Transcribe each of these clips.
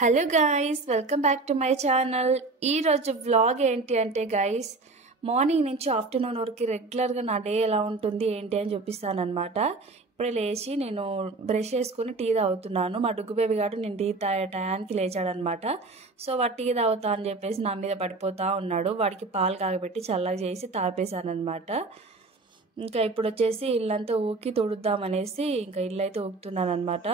Hello guys, welcome back to my channel. ఈరోజు vlog ఏంటి అంటే గైస్, మార్నింగ్ నుంచి ఆఫ్టర్నూన్ వరకు రెగ్యులర్గా నా డే ఎలా ఉంటుంది ఏంటి అని చూపిస్తాను అనమాట. ఇప్పుడే లేచి నేను బ్రష్ చేసుకుని టీ తాగుతున్నాను. మా డుగ్గు బేబీ గారు నేను టీ తాగే టయానికి లేచాడనమాట. సో వాడు టీ తాగుతా అని చెప్పేసి నా మీద పడిపోతూ ఉన్నాడు. వాడికి పాలు కాగబెట్టి చల్లగా చేసి తాపేశాను అనమాట. ఇంకా ఇప్పుడు వచ్చేసి ఇల్లంతా ఊకి తుడుద్దామనేసి ఇంకా ఇల్లు అయితే ఊకుతున్నాను అనమాట.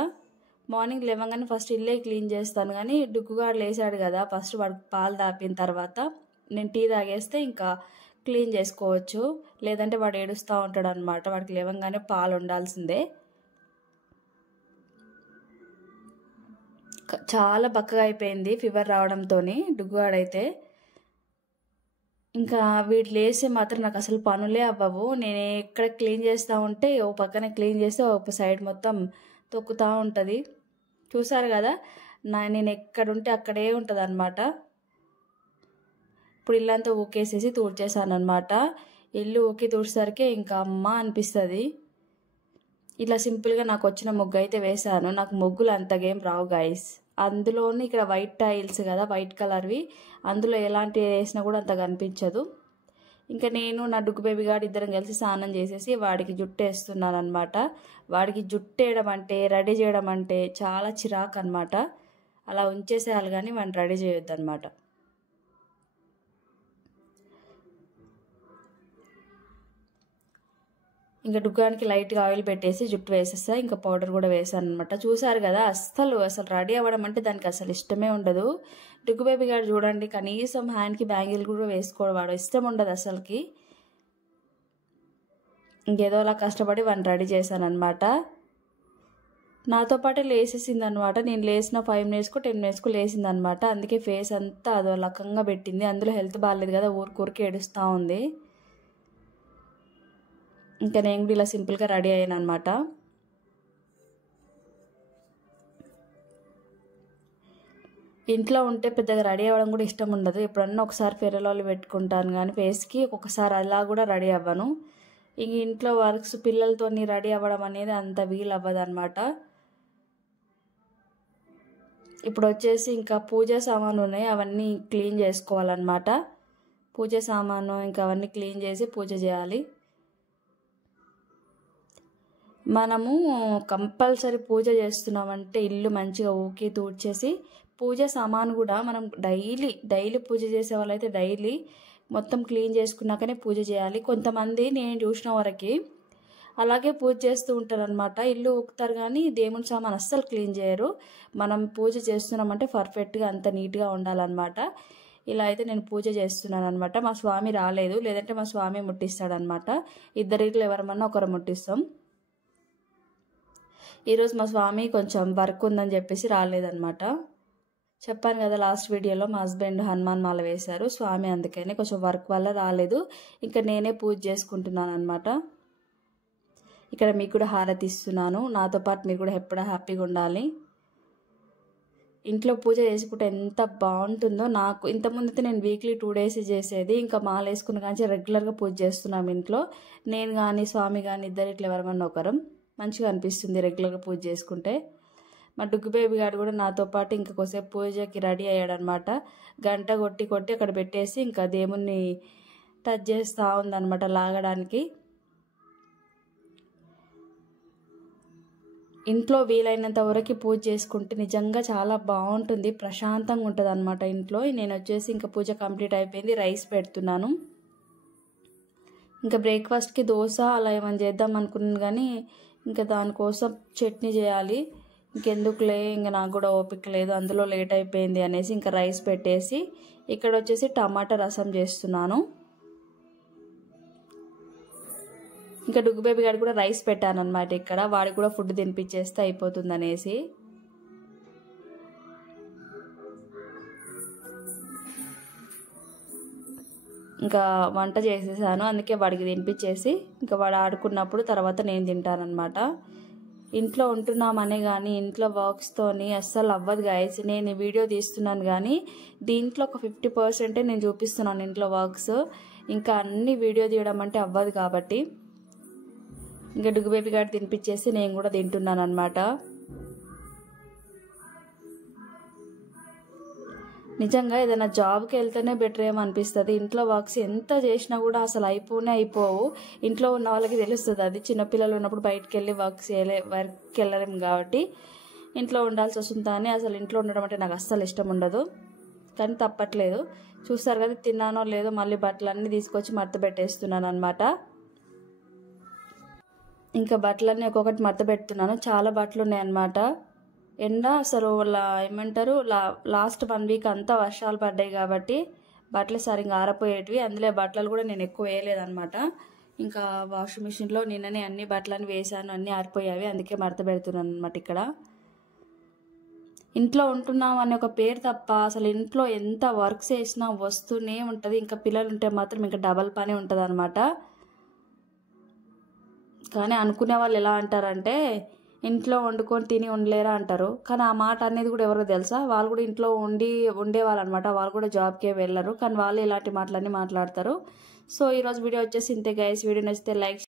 మార్నింగ్ లేవగానే ఫస్ట్ ఇల్లే క్లీన్ చేస్తాను, కానీ డుగ్గుగాడు లేచాడు కదా, ఫస్ట్ వాడికి పాలు తాపిన తర్వాత నేను టీ తాగేస్తే ఇంకా క్లీన్ చేసుకోవచ్చు. లేదంటే వాడు ఏడుస్తూ ఉంటాడు అనమాట. వాడికి లేవగానే పాలు ఉండాల్సిందే. చాలా బక్కగా అయిపోయింది ఫీవర్ రావడంతో డుగ్గుగాడైతే. ఇంకా వీడు లేస్తే మాత్రం నాకు అసలు పనులే అవ్వవు. నేను ఎక్కడ క్లీన్ చేస్తూ ఉంటే ఓ పక్కన క్లీన్ చేస్తే ఒక సైడ్ మొత్తం తొక్కుతూ ఉంటుంది. చూసారు కదా, నేను ఎక్కడుంటే అక్కడే ఉంటుంది అనమాట. ఇప్పుడు ఇల్లంతా ఊకేసేసి తూడ్చేసాను అనమాట. ఇల్లు ఊకి తూడ్చేసరికి ఇంకా అమ్మ అనిపిస్తుంది. ఇలా సింపుల్గా నాకు వచ్చిన ముగ్గు అయితే వేసాను. నాకు ముగ్గులు అంతగేం రావు గైస్. అందులోని ఇక్కడ వైట్ టైల్స్ కదా, వైట్ కలర్వి, అందులో ఎలాంటి వేసినా కూడా అంత కనిపించదు. ఇంకా నేను నా డుగ్గు బేబీ గారు ఇద్దరం కలిసి స్నానం చేసేసి వాడికి జుట్టు వేస్తున్నాను అనమాట. వాడికి జుట్టు వేయడం అంటే, రెడీ చేయడం అంటే చాలా చిరాకు అనమాట. అలా ఉంచేసేయాలి కానీ వాడిని రెడీ చేయొద్దు అనమాట. ఇంకా డుగ్గానికి లైట్గా ఆయిల్ పెట్టేసి జుట్టు వేసేస్తా. ఇంకా పౌడర్ కూడా వేసాను అనమాట. చూసారు కదా, అసలు రెడీ అవ్వడం అంటే దానికి అసలు ఇష్టమే ఉండదు. డుగ్గు బేబీ గారు చూడండి, కనీసం హ్యాండ్కి బ్యాంగిల్ కూడా వేసుకోవడం వాడు ఇష్టం ఉండదు అసలుకి. ఇంకేదో అలా కష్టపడి వాడిని రెడీ చేశాను అనమాట. నాతో పాటే లేసేసింది అనమాట. నేను లేచిన 5 మినిట్స్కు 10 మినిట్స్కు లేసింది అనమాట. అందుకే ఫేస్ అంతా అదో రకంగా పెట్టింది. అందులో హెల్త్ బాగాలేదు కదా, ఊరికి ఏడుస్తూ ఉంది. ఇంకా నేను కూడా ఇలా సింపుల్గా రెడీ అయ్యాను అనమాట. ఇంట్లో ఉంటే పెద్దగా రెడీ అవ్వడం కూడా ఇష్టం ఉండదు. ఎప్పుడన్నా ఒకసారి ఫెరలాలు పెట్టుకుంటాను కానీ ఫేస్కి, ఒక్కొక్కసారి అలా కూడా రెడీ అవ్వను. ఇంక ఇంట్లో వర్క్స్ పిల్లలతో రెడీ అవ్వడం అనేది అంత వీలు అవ్వదు అనమాట. ఇప్పుడు వచ్చేసి ఇంకా పూజ సామాను ఉన్నాయి, అవన్నీ క్లీన్ చేసుకోవాలన్నమాట. పూజ సామాను ఇంకా అవన్నీ క్లీన్ చేసి పూజ చేయాలి. మనము కంపల్సరీ పూజ చేస్తున్నామంటే ఇల్లు మంచిగా ఊకి తూడ్చేసి, పూజ సామాను కూడా మనం డైలీ పూజ చేసే వాళ్ళైతే డైలీ మొత్తం క్లీన్ చేసుకున్నాకనే పూజ చేయాలి. కొంతమంది నేను చూసిన వరకు అలాగే పూజ చేస్తూ ఉంటారనమాట. ఇల్లు ఊకుతారు కానీ దేవుని సామాను అస్సలు క్లీన్ చేయరు. మనం పూజ చేస్తున్నామంటే పర్ఫెక్ట్గా అంత నీట్గా ఉండాలన్నమాట. ఇలా అయితే నేను పూజ చేస్తున్నాను అనమాట. మా స్వామి రాలేదు, లేదంటే మా స్వామి ముట్టిస్తాడనమాట. ఇద్దరిలో ఎవరమన్నా ఒకరు ముట్టిస్తాం. ఈరోజు మా స్వామి కొంచెం వర్క్ ఉందని చెప్పేసి రాలేదన్నమాట. చెప్పాను కదా లాస్ట్ వీడియోలో, మా హస్బెండ్ హనుమాన్ మాల వేశారు స్వామి, అందుకని కొంచెం వర్క్ వల్ల రాలేదు. ఇంకా నేనే పూజ చేసుకుంటున్నాను అనమాట. ఇక్కడ మీకు కూడా హారతి ఇస్తున్నాను. నాతో పాటు మీరు కూడా ఎప్పుడూ హ్యాపీగా ఉండాలి. ఇంట్లో పూజ చేసుకుంటే ఎంత బాగుంటుందో. నాకు ఇంతకుముందు అయితే నేను వీక్లీ 2 డేస్ చేసేది. ఇంకా మాల వేసుకున్న కానీ రెగ్యులర్గా పూజ చేస్తున్నాం ఇంట్లో. నేను కానీ స్వామి కానీ ఇట్లా ఎవరమన్నా ఒకరం. మంచిగా అనిపిస్తుంది రెగ్యులర్గా పూజ చేసుకుంటే. మా డుగ్గు బేబీ గారు కూడా నాతో పాటు ఇంకా కొద్దిసేపు పూజకి రెడీ అయ్యాడనమాట. గంట కొట్టి అక్కడ పెట్టేసి ఇంకా దేవుణ్ణి టచ్ చేస్తూ ఉందన్నమాట లాగడానికి. ఇంట్లో వీలైనంత వరకు పూజ చేసుకుంటే నిజంగా చాలా బాగుంటుంది, ప్రశాంతంగా ఉంటుంది అనమాట ఇంట్లో. నేను వచ్చేసి ఇంకా పూజ కంప్లీట్ అయిపోయింది, రైస్ పెడుతున్నాను. ఇంకా బ్రేక్ఫాస్ట్కి దోశ అలా ఏమైనా చేద్దాం అనుకున్నాను కానీ ఇంకా దానికోసం చట్నీ చేయాలి. ఇంకెందుకులే, ఇంకా నాకు కూడా ఓపిక లేదు, అందులో లేట్ అయిపోయింది అనేసి ఇంకా రైస్ పెట్టేసి ఇక్కడ వచ్చేసి టమాటా రసం చేస్తున్నాను. ఇంకా డుగ్గు బేబీ గారికి కూడా రైస్ పెట్టాను అనమాట. ఇక్కడ వాడికి కూడా ఫుడ్ తినిపించేస్తే అయిపోతుంది అనేసి. ఇంకా వంట చేసేసాను, అందుకే వాడికి తినిపించేసి ఇంకా వాడు ఆడుకున్నప్పుడు తర్వాత నేను తింటానమాట. ఇంట్లో ఉంటున్నామనే కానీ ఇంట్లో వర్క్స్తోని అస్సలు అవ్వదు గైస్. నేను వీడియో తీస్తున్నాను కానీ దీంట్లో ఒక 50% నేను చూపిస్తున్నాను ఇంట్లో వర్క్స్. ఇంకా అన్ని వీడియో తీయడం అంటే అవ్వదు కాబట్టి ఇంకా డుగ్గు బేబీ గారు తినిపించేసి నేను కూడా తింటున్నాను అనమాట. నిజంగా ఏదైనా జాబ్కి వెళ్తేనే బెటర్ ఏమనిపిస్తుంది. ఇంట్లో వర్క్స్ ఎంత చేసినా కూడా అసలు అయిపోవు. ఇంట్లో ఉన్న వాళ్ళకి తెలుస్తుంది అది. చిన్నపిల్లలు ఉన్నప్పుడు బయటకు వెళ్ళి వర్క్కి వెళ్ళలేము కాబట్టి ఇంట్లో ఉండాల్సి వస్తుంది. కానీ అసలు ఇంట్లో ఉండడం అంటే నాకు అస్సలు ఇష్టం ఉండదు, కానీ తప్పట్లేదు. చూస్తారు కదా తిన్నానో లేదో మళ్ళీ బట్టలన్నీ తీసుకొచ్చి మడత పెట్టేస్తున్నాను అనమాట. ఇంకా బట్టలన్నీ ఒక్కొక్కటి మడత పెడుతున్నాను. చాలా బట్టలు ఉన్నాయన్నమాట. ఎండ అసలు ఏమంటారు లాస్ట్ 1 వీక్ అంతా వర్షాలు పడ్డాయి కాబట్టి బట్టలు సరిగ్గా ఆరపోయేటివి. అందులో బట్టలు కూడా నేను ఎక్కువ వేయలేదన్నమాట. ఇంకా వాషింగ్ మిషన్లో నిన్ననే అన్ని బట్టలని వేసాను, అన్నీ ఆరిపోయావి. అందుకే మడత పెడుతున్నాను అనమాట. ఇక్కడ ఇంట్లో ఉంటున్నాం అనే ఒక పేరు తప్ప అసలు ఇంట్లో ఎంత వర్క్స్ చేసినా వస్తూనే ఉంటుంది. ఇంకా పిల్లలు ఉంటే మాత్రం ఇంకా డబల్ పని ఉంటుంది అనమాట. కానీ అనుకునే వాళ్ళు ఎలా అంటారంటే ఇంట్లో వండుకొని తిని ఉండలేరా అంటారు. కానీ ఆ మాట అనేది కూడా ఎవరో తెలుసా, వాళ్ళు కూడా ఇంట్లో ఉండేవాళ్ళు అనమాట. వాళ్ళు కూడా జాబ్కే వెళ్ళరు, కానీ వాళ్ళు ఇలాంటి మాటలన్నీ మాట్లాడతారు. సో ఈరోజు వీడియో వచ్చేసి ఇంతే గైస్. వీడియో నచ్చితే లైక్